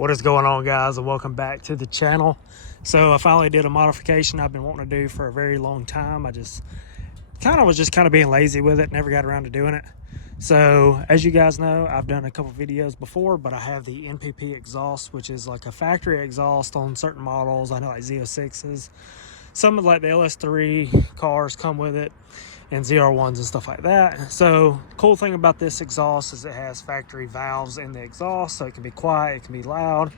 What is going on, guys, and welcome back to the channel. So I finally did a modification I've been wanting to do for a very long time. I just was being lazy with it, never got around to doing it. So as you guys know, I've done a couple videos before, but I have the NPP exhaust, which is like a factory exhaust on certain models. I know like Z06s, some of like the LS2 cars come with it, and ZR1s and stuff like that. So cool thing about this exhaust is it has factory valves in the exhaust, so it can be quiet, it can be loud.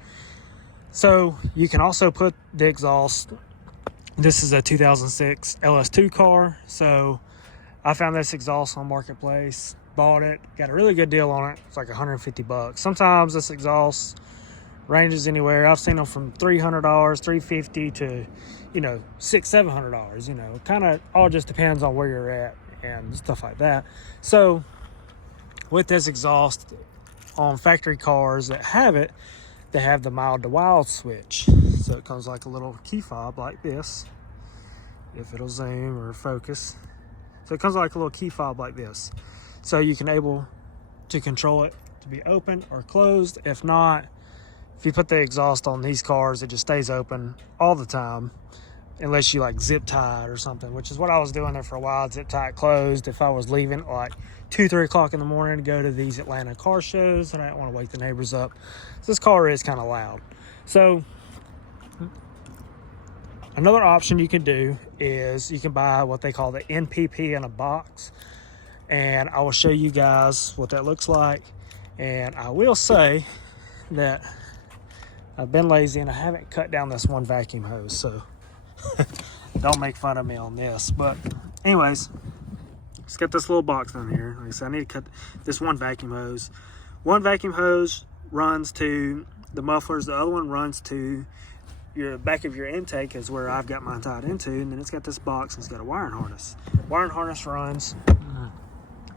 So you can also put the exhaust, this is a 2006 LS2 car, so I found this exhaust on Marketplace, bought it, got a really good deal on it. It's like 150 bucks. Sometimes this exhaust ranges anywhere. I've seen them from $300, $350 to, you know, $600-700. You know, kind of all just depends on where you're at and stuff like that. So with this exhaust on factory cars that have it, they have the mild to wild switch. So it comes like a little key fob like this, if it'll zoom or focus. So it comes like a little key fob like this. So you can able to control it to be open or closed. If not, if you put the exhaust on these cars, it just stays open all the time, unless you like zip tie it or something, which is what I was doing there for a while. Zip tie it closed if I was leaving at like 2-3 o'clock in the morning to go to these Atlanta car shows, and I didn't want to wake the neighbors up. So this car is kind of loud. So another option you can do is you can buy what they call the NPP in a box, and I will show you guys what that looks like. And I will say that I've been lazy and I haven't cut down this one vacuum hose, so don't make fun of me on this. But anyways, let's get this little box down here. Like I said, I need to cut this one vacuum hose. One vacuum hose runs to the mufflers, the other one runs to your back of your intake, is where I've got mine tied into, and then it's got this box and it's got a wiring harness. Wiring harness runs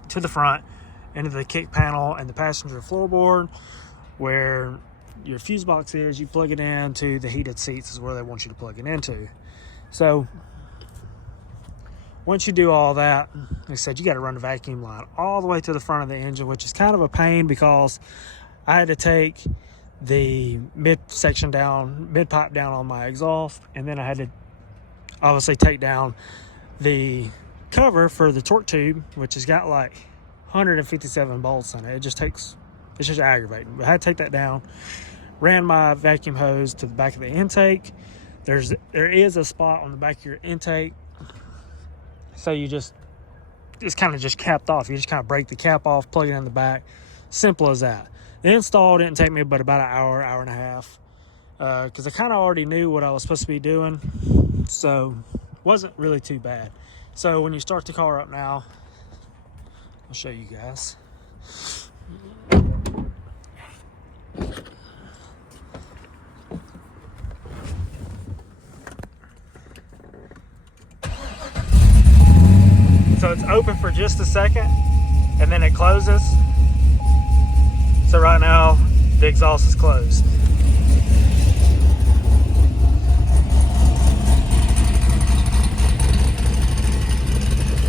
to the front into the kick panel and the passenger floorboard, where your fuse box is. You plug it into the heated seats is where they want you to plug it into. So once you do all that, like I said, you got to run the vacuum line all the way to the front of the engine, which is kind of a pain because I had to take the mid pipe down on my exhaust, and then I had to obviously take down the cover for the torque tube, which has got like 157 bolts in it. It's just aggravating. But I had to take that down. Ran my vacuum hose to the back of the intake. There is a spot on the back of your intake, so it's kind of just capped off. You just kind of break the cap off, plug it in the back. Simple as that. The install didn't take me but about an hour and a half, because I kind of already knew what I was supposed to be doing, so wasn't really too bad. So when you start the car up now, I'll show you guys. So it's open for just a second and then it closes. So right now the exhaust is closed.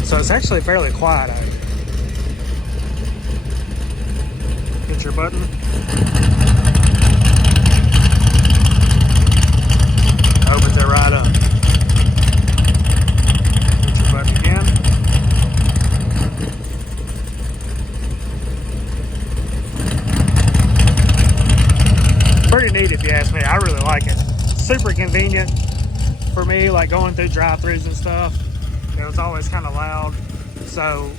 So it's actually fairly quiet out here. Hit your button. Opens it right up. Hit your button again. Pretty neat if you ask me. I really like it. Super convenient for me, like going through drive-thrus and stuff. It was always kind of loud, so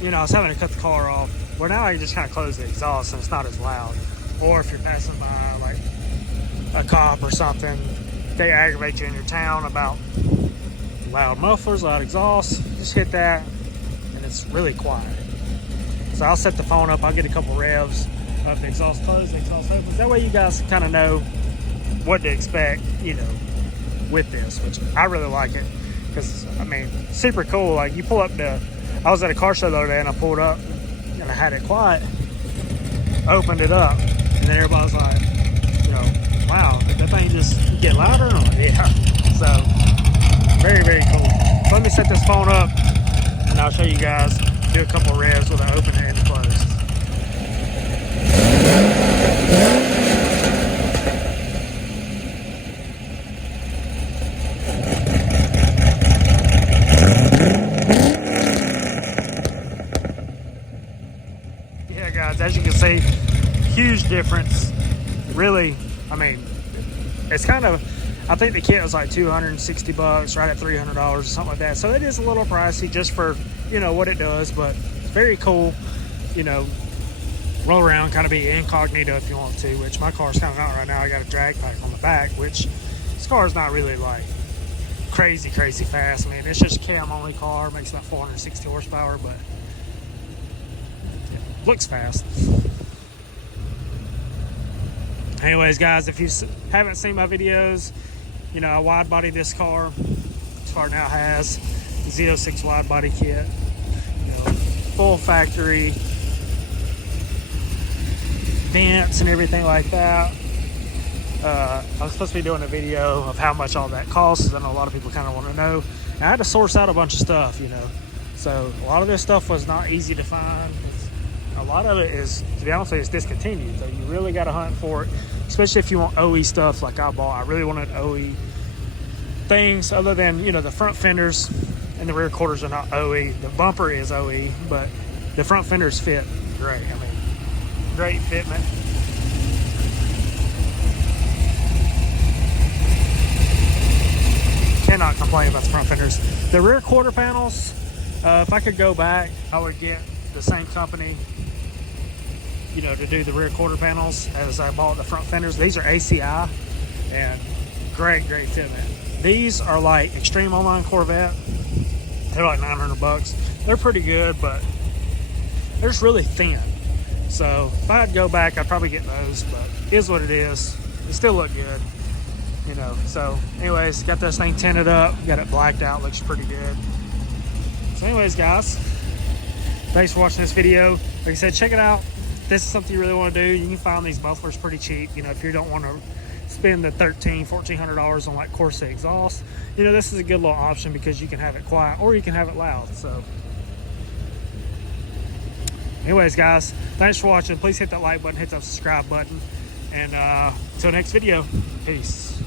you know I was having to cut the car off. Well, now I can just kind of close the exhaust and it's not as loud. Or if you're passing by like a cop or something, they aggravate you in your town about loud mufflers, loud exhaust, just hit that and it's really quiet. So I'll set the phone up, I'll get a couple revs of the exhaust closed, the exhaust opens. That way you guys kind of know what to expect, you know, with this, which I really like it. Because, I mean, super cool. Like, you pull up I was at a car show the other day and I pulled up and I had it quiet, opened it up, and then everybody was like, you know, wow, did that thing just get louder? And I'm like, yeah. So, very, very cool. So let me set this phone up and I'll show you guys, do a couple revs with it open and closed. huge difference. Really, I mean, it's kind of, I think the kit was like $260, right at $300 or something like that. So it is a little pricey just for, you know, what it does, but it's very cool. You know, roll around, kind of be incognito if you want to, which my car's kind of not right now. I got a drag pack on the back, which this car is not really like crazy fast. I mean, it's just a cam only car, makes about 460 horsepower, but yeah, looks fast. Anyways, guys, if you haven't seen my videos, you know, I wide body this car. This car now has the Z06 wide body kit, you know, full factory vents and everything like that. I was supposed to be doing a video of how much all that costs, because I know a lot of people kind of want to know. And I had to source out a bunch of stuff, you know. So a lot of this stuff was not easy to find. A lot of it is, to be honest with you, it's discontinued. So you really got to hunt for it, especially if you want OE stuff like I bought. I really wanted OE things other than, you know, the front fenders and the rear quarters are not OE. The bumper is OE, but the front fenders fit great. I mean, great fitment. Cannot complain about the front fenders. The rear quarter panels, if I could go back, I would get the same company, you know, to do the rear quarter panels as I bought the front fenders. These are ACI and great fitment. These are like Extreme Online Corvette. They're like $900. They're pretty good, but they're just really thin. So if I'd go back, I'd probably get those, but it is what it is. They still look good, you know. So anyways, got this thing tinted up, got it blacked out, looks pretty good. So anyways, guys, thanks for watching this video. Like I said, check it out. If this is something you really want to do, you can find these mufflers pretty cheap. You know, if you don't want to spend the $1,400 on like Corsa exhaust, you know, this is a good little option because you can have it quiet or you can have it loud. So anyways, guys, thanks for watching. Please hit that like button, hit that subscribe button, and until next video, peace.